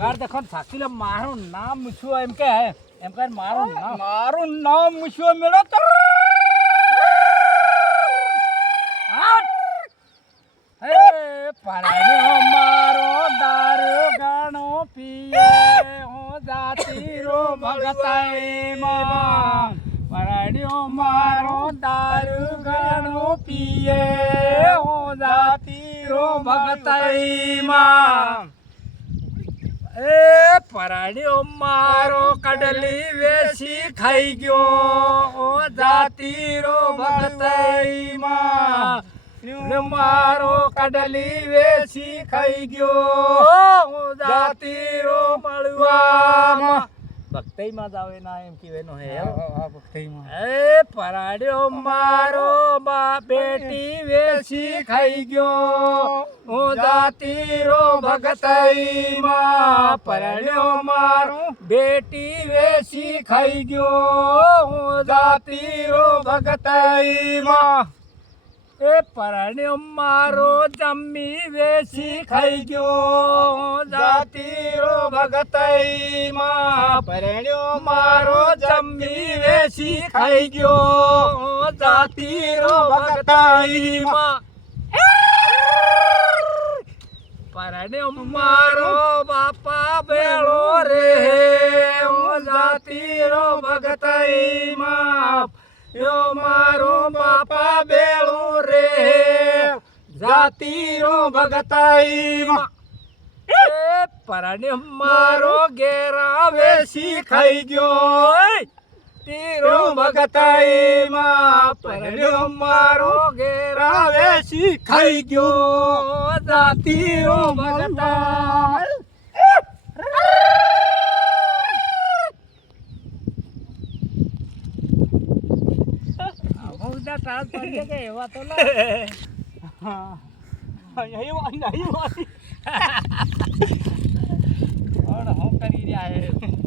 પગાર દેખો સાક્ષી મારું નામ મૂછું એમ કે એમ કહે મારું નામ મૂછું મેળો તો પરાણ્યો મારો દારૂ ગાણો પીએ હું જાતીરો ભગતાઈમાં પરાણ્યો મારો દારૂ ગાણો પીએ હું જાતીરો ભગતાઈમાં એ પરાણ્યો મારો કડલી વેસી ખાઈ ગયો ઓ જાતીરો ભગતાઈમાં મારો કડલી વેસી ખાઈ ગયો હું જાતીરો મળવામાં ભક્તિમાં જ આવે ના એમ કહેવાનો હે ભક્તિમાં એ પરાડ્યો મારો બા બેટી વેસી ખાઈ ગયો હું જાતીરો ભક્તિમાં પરાડ્યો મારો બેટી વેસી ખાઈ ગયો હું જાતીરો ભક્તિમાં એ પરણ્યો મારો જમ્મી વેસી ખાઈ ગયો જાતીરો ભગતઈમાં પરણ્યો મારો જમ્મી વેસી ખાઈ ગયો જાતીરો ભગતઈમાં પરણ્યો મારો બાપા બેળો રે જાતીરો ભગતઈમાં યો મારો બાપા બેળો રે જાતીરો ભગતાઈમાં એ પરણ્યો મારો ઘેરા વેસી ખાઈ ગયો તીરો ભગતાઈમાં પરણ્યો મારો ઘેરા વેસી ખાઈ ગયો જાતીરો ભગતાઈ એવા તો હું કરી રહ્યા